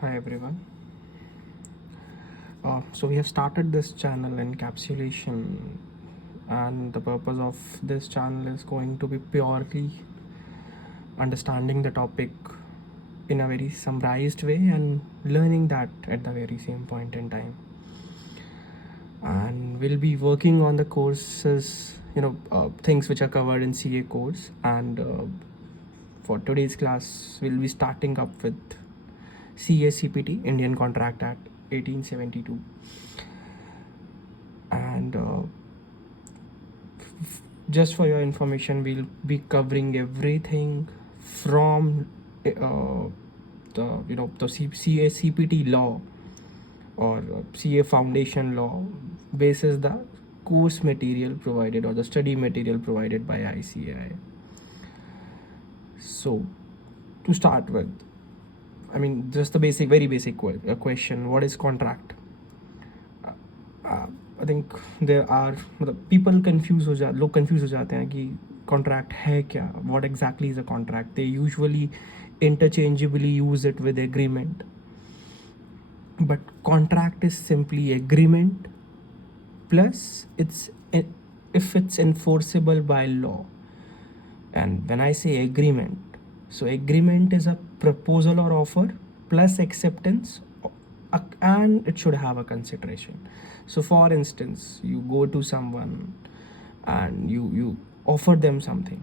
Hi everyone. So we have started this channel encapsulation, and the purpose of this channel is going to be purely understanding the topic in a very summarized way and learning that at the very same point in time. And we'll be working on the courses, things which are covered in CA course. And for today's class, we'll be starting up with CACPT, Indian Contract Act 1872. And just for your information, we'll be covering everything from the CA CPT law or CA foundation law basis the course material provided or the study material provided by ICAI. So to start with, I mean, just the basic, very basic question: what is contract? I think there are मतलब people लोग confuse हो जाते हैं कि contract है क्या, what exactly is a contract. They usually interchangeably use it with agreement, but contract is simply agreement plus if it's enforceable by law. And when I say agreement, so agreement is a proposal or offer plus acceptance, and it should have a consideration. So for instance, you go to someone and you offer them something.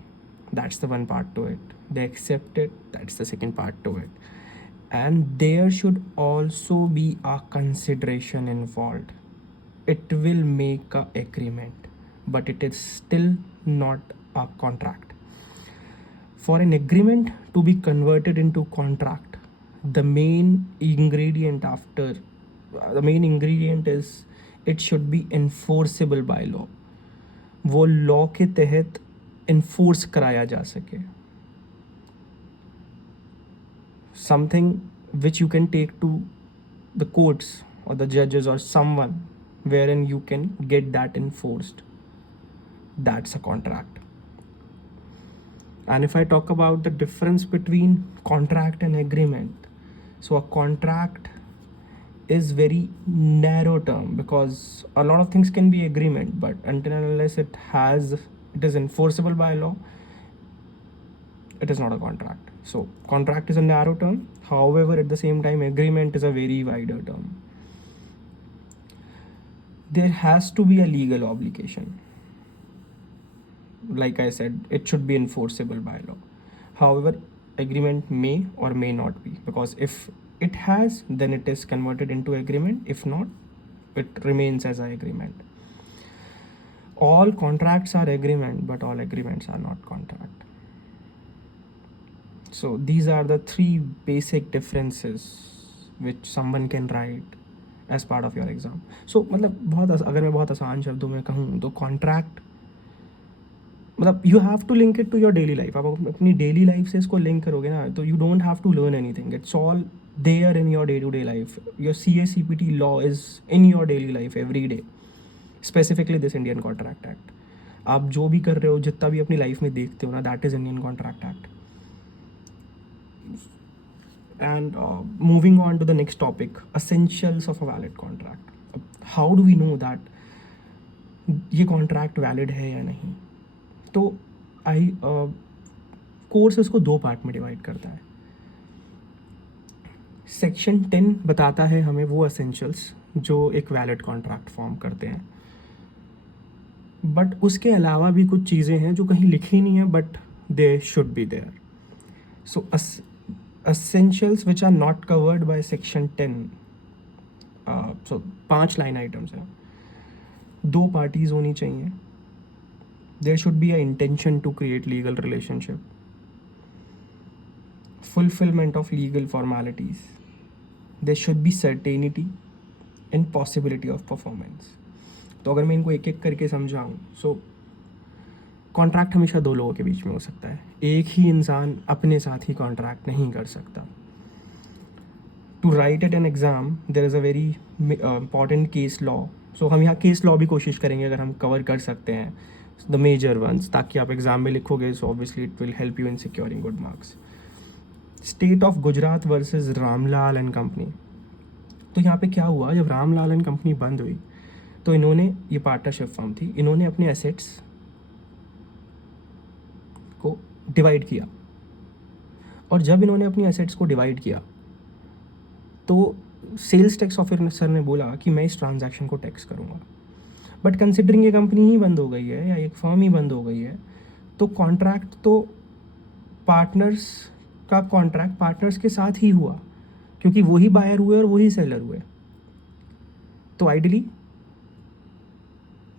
That's the one part to it. They accept it. That's the second part to it. And there should also be a consideration involved. It will make a agreement, but it is still not a contract. For an agreement to be converted into contract, the main ingredient is it should be enforceable by law. वो law के तहत enforce कराया जा सके. Something which you can take to the courts or the judges or someone wherein you can get that enforced. That's a contract. And if I talk about the difference between contract and agreement, so a contract is very narrow term because a lot of things can be agreement, but until and unless it is enforceable by law, it is not a contract. So contract is a narrow term. However, at the same time, agreement is a very wider term. There has to be a legal obligation. Like I said, it should be enforceable by law. However, agreement may or may not be, because if it has, then it is converted into agreement. If not, it remains as an agreement. All contracts are agreement, but all agreements are not contract. So these are the three basic differences which someone can write as part of your exam. So मतलब अगर मैं बहुत आसान शब्दों में कहूँ तो contract मतलब you have to link it to your daily life. आप अपनी डेली लाइफ से इसको लिंक करोगे ना तो you don't have to learn anything. It's all there in your day to day life. Your CACPT law is in your daily life every day. Specifically this Indian contract act. आप जो भी कर रहे हो, जितना भी अपनी लाइफ में देखते हो ना, that is Indian contract act. And moving on to the next topic, essentials of a valid contract. How do we know that ये कॉन्ट्रैक्ट वैलिड है या नहीं? तो कोर्स इसको दो पार्ट में डिवाइड करता है. सेक्शन 10 बताता है हमें वो एसेंशियल्स जो एक वैलिड कॉन्ट्रैक्ट फॉर्म करते हैं, बट उसके अलावा भी कुछ चीज़ें हैं जो कहीं लिखी नहीं है but they should be there. So essentials which are not covered by section 10. So 5 line items हैं. 2 पार्टीज होनी चाहिए. There should be an intention to create legal relationship. Fulfillment of legal formalities. There should be certainty and possibility of performance. तो अगर मैं इनको एक एक करके समझाऊँ, सो कॉन्ट्रैक्ट हमेशा 2 लोगों के बीच में हो सकता है. एक ही इंसान अपने साथ ही कॉन्ट्रैक्ट नहीं कर सकता. To write at an exam there is a very important case law. So हम यहाँ केस लॉ भी कोशिश करेंगे अगर हम कवर कर सकते हैं द मेजर वंस, ताकि आप एग्ज़ाम में लिखोगे. So obviously it will help you in securing good marks. State of Gujarat versus Ramlal and company. तो यहाँ पे क्या हुआ, जब रामलाल एंड कंपनी बंद हुई तो इन्होंने, ये पार्टनरशिप फर्म थी, इन्होंने अपने एसेट्स को डिवाइड किया। और जब इन्होंने अपनी एसेट्स को डिवाइड किया तो सेल्स टैक्स ऑफिसर ने बोला कि मैं इस ट्रांजैक्शन को टैक्स करूँगा। बट कंसिडरिंग ये कंपनी ही बंद हो गई है या एक फर्म ही बंद हो गई है, तो कॉन्ट्रैक्ट तो पार्टनर्स का कॉन्ट्रैक्ट पार्टनर्स के साथ ही हुआ, क्योंकि वही बायर हुए और वही सेलर हुए। तो ideally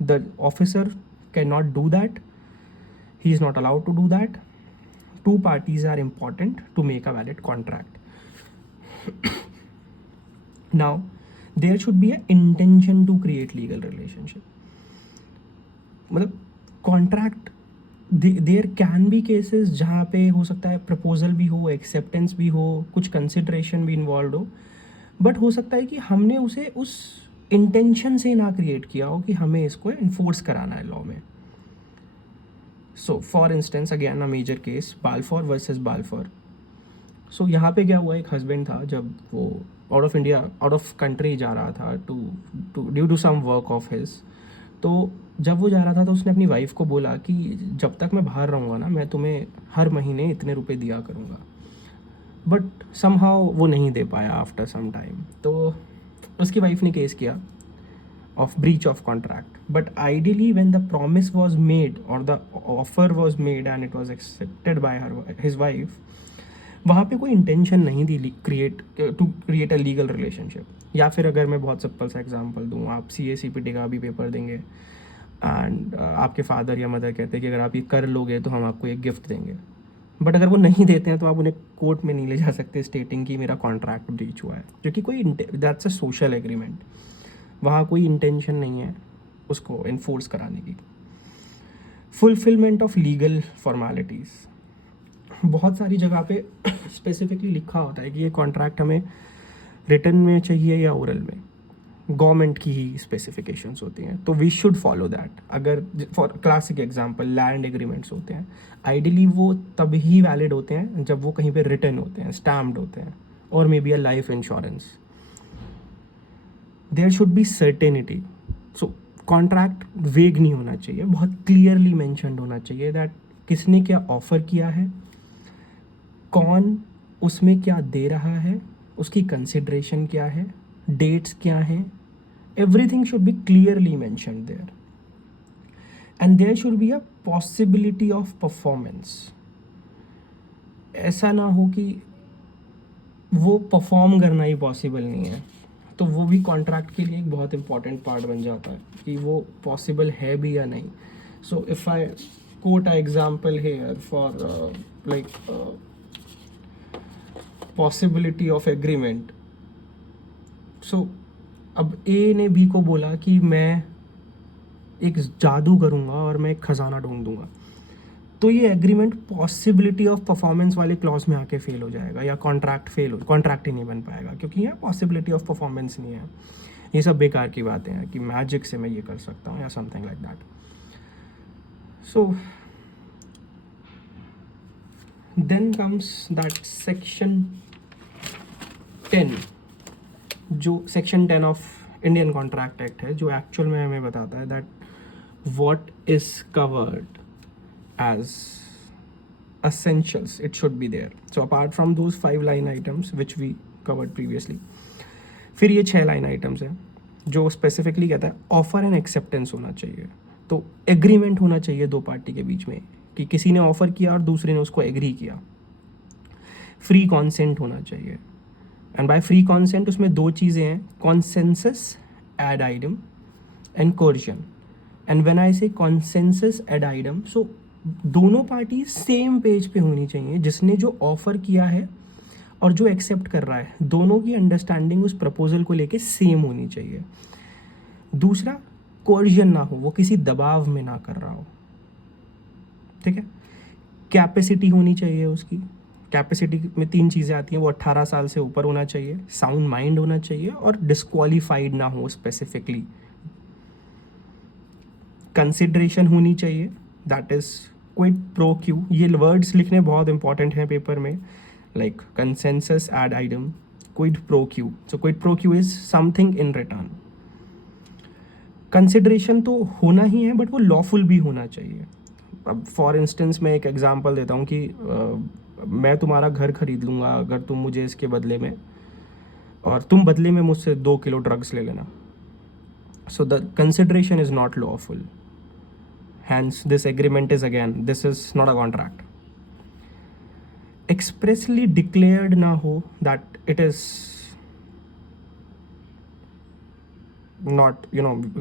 the officer can not do that, he is not allowed to do that. Two parties are important to make a valid contract. Now, there should be an intention to create legal relationship. मतलब contract, there can be cases जहाँ पे हो सकता है proposal भी हो, acceptance भी हो, कुछ कंसिडरेशन भी इन्वॉल्व हो, बट हो सकता है कि हमने उसे उस इंटेंशन से ना क्रिएट किया हो कि हमें इसको इन्फोर्स कराना है लॉ में. So for instance again a major case, Balfour versus Balfour. So यहाँ पे क्या हुआ, एक हस्बैंड था, जब वो out of India, out of country जा रहा था to due to some work of his. तो जब वो जा रहा था तो उसने अपनी वाइफ को बोला कि जब तक मैं बाहर रहूँगा ना, मैं तुम्हें हर महीने इतने रुपए दिया करूँगा. बट समहाउ वो नहीं दे पाया आफ्टर सम टाइम. तो उसकी वाइफ ने केस किया of breach of contract. But ideally when the promise was made or the offer was made and it was accepted by his wife, वहाँ पे कोई इंटेंशन नहीं थी to create a legal relationship. या फिर अगर मैं बहुत सिंपल सा एग्जांपल दूँ, आप CA-CPT का भी पेपर देंगे एंड आपके फादर या मदर कहते हैं कि अगर आप ये कर लोगे तो हम आपको एक गिफ्ट देंगे. बट अगर वो नहीं देते हैं तो आप उन्हें कोर्ट में नहीं ले जा सकते स्टेटिंग कि मेरा कॉन्ट्रैक्ट ब्रीच हुआ है, क्योंकि कोई दैट्स अ सोशल एग्रीमेंट. वहाँ कोई इंटेंशन नहीं है उसको इन्फोर्स कराने की. फुलफिलमेंट ऑफ लीगल फॉर्मेलिटीज़, बहुत सारी जगह पे स्पेसिफिकली लिखा होता है कि ये कॉन्ट्रैक्ट हमें रिटन में चाहिए या ओरल में. गवर्नमेंट की ही स्पेसिफिकेशंस होती हैं, तो वी शुड फॉलो दैट. अगर for classic example land agreements होते हैं, आइडियली वो तब ही वैलिड होते हैं जब वो कहीं पे रिटन होते हैं, स्टैम्प्ड होते हैं, और maybe a life insurance. There should be certainty. So contract vague नहीं होना चाहिए, बहुत क्लियरली मैंशनड होना चाहिए दैट किसने क्या ऑफर किया है, कौन उसमें क्या दे रहा है, उसकी कंसिडरेशन क्या है, डेट्स क्या हैं. Everything should be clearly mentioned there. And there should be a possibility of performance. ऐसा ना हो कि वो परफॉर्म करना ही पॉसिबल नहीं है, तो वो भी कॉन्ट्रैक्ट के लिए एक बहुत इंपॉर्टेंट पार्ट बन जाता है कि वो पॉसिबल है भी या नहीं. So if I quote a example here for like possibility of agreement. So अब ए ने बी को बोला कि मैं एक जादू करूँगा और मैं एक खजाना ढूंढ दूंगा, तो ये एग्रीमेंट पॉसिबिलिटी ऑफ परफॉर्मेंस वाले क्लॉज में आके फेल हो जाएगा, या कॉन्ट्रैक्ट ही नहीं बन पाएगा, क्योंकि यहाँ पॉसिबिलिटी ऑफ परफॉर्मेंस नहीं है. ये सब बेकार की बातें हैं कि मैजिक से मैं ये कर सकता हूँ या something like that. So then comes that section 10, जो section 10 of Indian contract act है, जो एक्चुअल में हमें बताता है that what is covered as essentials. It should be there. So apart from those 5 line items which we covered previously, फिर ये 6 line items हैं जो स्पेसिफिकली कहता है ऑफर एंड एक्सेप्टेंस होना चाहिए. तो एग्रीमेंट होना चाहिए दो पार्टी के बीच में कि किसी ने ऑफर किया और दूसरे ने उसको एग्री किया. फ्री कॉन्सेंट होना चाहिए, एंड बाय फ्री कॉन्सेंट उसमें दो चीज़ें हैं, consensus ad idem and coercion. And when I say consensus ad idem, सो दोनों पार्टी सेम पेज पे होनी चाहिए. जिसने जो ऑफर किया है और जो एक्सेप्ट कर रहा है, दोनों की अंडरस्टैंडिंग उस प्रपोजल को लेके सेम होनी चाहिए. दूसरा, कोर्जन ना हो, वो किसी दबाव में ना कर रहा हो. ठीक है. कैपेसिटी होनी चाहिए उसकी. कैपेसिटी में 3 चीज़ें आती हैं, वो 18 साल से ऊपर होना चाहिए, साउंड माइंड होना चाहिए, और डिस्क्वालीफाइड ना हो स्पेसिफिकली. कंसिडरेशन होनी चाहिए, that is quid pro Q. ये वर्ड्स लिखने बहुत इंपॉर्टेंट हैं पेपर में. like consensus ad idem, quid pro quo. So quid pro quo is something in return. Consideration तो होना ही है, बट वो लॉफुल भी होना चाहिए. अब फॉर इंस्टेंस मैं एक एग्जांपल देता हूँ कि मैं तुम्हारा घर खरीद लूँगा अगर तुम मुझे इसके बदले में, और तुम बदले में मुझसे 2 किलो ड्रग्स ले लेना. So the consideration is not lawful, hence this agreement is again, this is not a contract. Expressly declared ना हो दैट इट इज़ नॉट,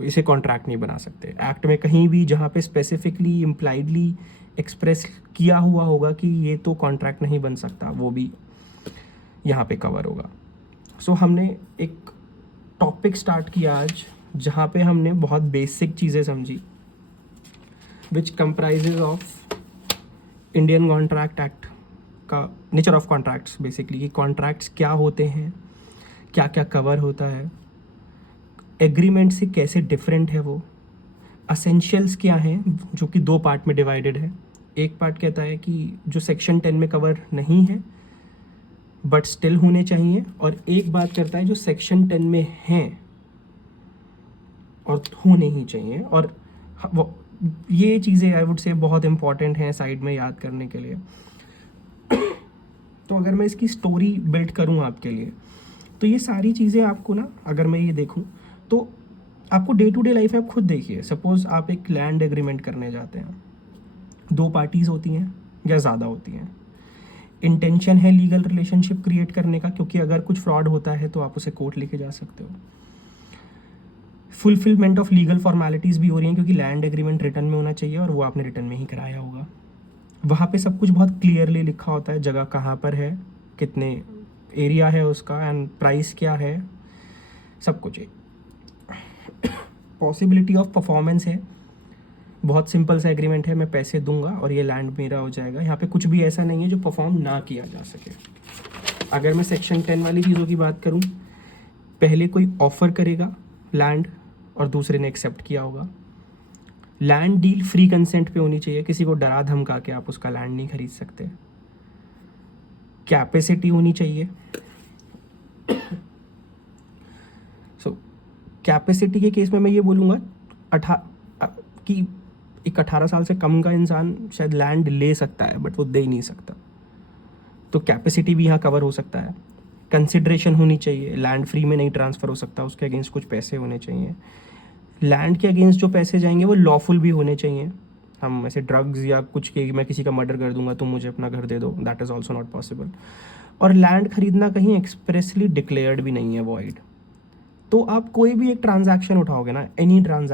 इसे कॉन्ट्रैक्ट नहीं बना सकते. एक्ट में कहीं भी जहाँ पे स्पेसिफिकली इम्प्लाइडली एक्सप्रेस किया हुआ होगा कि ये तो कॉन्ट्रैक्ट नहीं बन सकता, वो भी यहाँ पे कवर होगा. सो हमने एक टॉपिक स्टार्ट किया आज जहाँ पे हमने बहुत बेसिक चीज़ें समझी, which comprises of Indian contract act का नेचर ऑफ कॉन्ट्रैक्ट्स, बेसिकली कि कॉन्ट्रैक्ट्स क्या होते हैं, क्या क्या कवर होता है, एग्रीमेंट से कैसे डिफरेंट है वो, असेंशियल्स क्या हैं जो कि 2 पार्ट में डिवाइडेड है. एक पार्ट कहता है कि जो सेक्शन 10 में कवर नहीं है बट स्टिल होने चाहिए, और एक बात करता है जो सेक्शन 10 में हैं और होने ही चाहिए. और ये चीज़ें आई वुड से बहुत इंपॉर्टेंट हैं साइड में याद करने के लिए. तो अगर मैं इसकी स्टोरी बिल्ड करूँ आपके लिए, तो ये सारी चीज़ें आपको ना, अगर मैं ये देखूँ तो आपको डे टू डे लाइफ में आप खुद देखिए. सपोज़ आप एक लैंड एग्रीमेंट करने जाते हैं, 2 पार्टीज़ होती हैं या ज़्यादा होती हैं. इंटेंशन है लीगल रिलेशनशिप क्रिएट करने का, क्योंकि अगर कुछ फ्रॉड होता है तो आप उसे कोर्ट लेके जा सकते हो. फुलफिलमेंट ऑफ लीगल फॉर्मेलिटीज़ भी हो रही हैं, क्योंकि लैंड एग्रीमेंट रिटर्न में होना चाहिए और वो आपने रिटर्न में ही कराया होगा. वहाँ पे सब कुछ बहुत क्लियरली लिखा होता है, जगह कहाँ पर है, कितने एरिया है उसका, एंड प्राइस क्या है, सब कुछ है. पॉसिबिलिटी ऑफ परफॉर्मेंस है, बहुत सिंपल सा एग्रीमेंट है, मैं पैसे दूंगा और ये लैंड मेरा हो जाएगा. यहाँ पे कुछ भी ऐसा नहीं है जो परफॉर्म ना किया जा सके. अगर मैं सेक्शन 10 वाली चीज़ों की बात करूँ, पहले कोई ऑफ़र करेगा लैंड और दूसरे ने एक्सेप्ट किया होगा. लैंड डील फ्री कंसेंट पे होनी चाहिए, किसी को डरा धमका के आप उसका लैंड नहीं खरीद सकते. कैपेसिटी होनी चाहिए. सो कैपेसिटी के केस में मैं ये बोलूँगा कि एक 18 साल से कम का इंसान शायद लैंड ले सकता है बट वो दे ही नहीं सकता, तो कैपेसिटी भी यहाँ कवर हो सकता है. कंसिडरेशन होनी चाहिए, लैंड फ्री में नहीं ट्रांसफ़र हो सकता, उसके अगेंस्ट कुछ पैसे होने चाहिए. लैंड के अगेंस्ट जो पैसे जाएंगे वो लॉफुल भी होने चाहिए. हम ऐसे ड्रग्स या कुछ के, मैं किसी का मर्डर कर दूंगा तुम मुझे अपना घर दे दो, that is also not possible. और लैंड खरीदना कहीं एक्सप्रेसली डिक्लेयर्ड भी नहीं है वॉइड. तो आप कोई भी एक ट्रांजैक्शन उठाओगे ना, एनी ट्रांजैक्शन,